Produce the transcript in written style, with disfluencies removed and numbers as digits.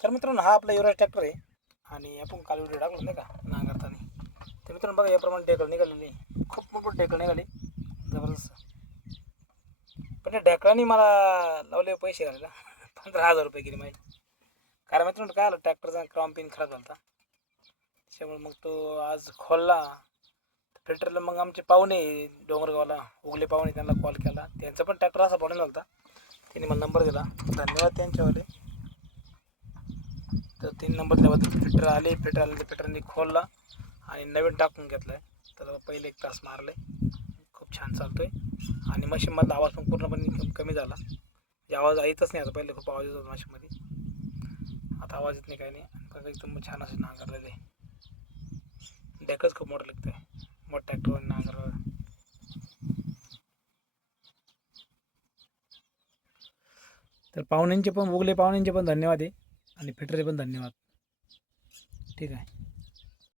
तर मित्रांनो हा आपला युवराज ट्रॅक्टर आहे आणि आपण काल व्हिडिओ टाकला नाही का नांगरताना. तर मित्रांनो बघा याप्रमाणे ढेकळं निघालेली, खूप मोठं ढेकळं निघाली जबरदस्त. पण त्या ढेकळाने मला लावले पैसे घालायला 15,000 रुपये गेले माझे. कारण मित्रांनो काय आलं ट्रॅक्टरचा क्रॉम पिन खराब झाला त्याच्यामुळे मग तो आज खोलला. फिल्टरला मग आमचे पाहुणे डोंगरगावला उगले पाहुणे त्यांना कॉल केला, त्यांचा पण ट्रॅक्टर असा प्रॉब्लेम झाला. त्यांनी मला नंबर दिला, धन्यवाद त्यांच्यावाले. तर 3 नंबर दिल्याबद्दल फिल्टर आले तर फिल्टरने खोलला आणि नवीन टाकून घेतला आहे. तर पहिले 1 तास मारले, खूप छान चालतो आहे आणि मशीनमधला आवाज पण पूर्णपणे कमी झाला. म्हणजे आवाज येतच नाही आता, पहिले खूप आवाज येत होता मशीनमध्ये, आता आवाज येत नाही काही नाही. बघा एकदम छान असे नांगरलेले, डेकच खूप मोठं लागतं आहे मोठ्या ट्रॅक्टरवर नांगर. तर पाहुण्यांचे पण उगले पाहुण्यांचे पण धन्यवाद आहे आणि फिल्टरचे पण धन्यवाद. ठीक आहे.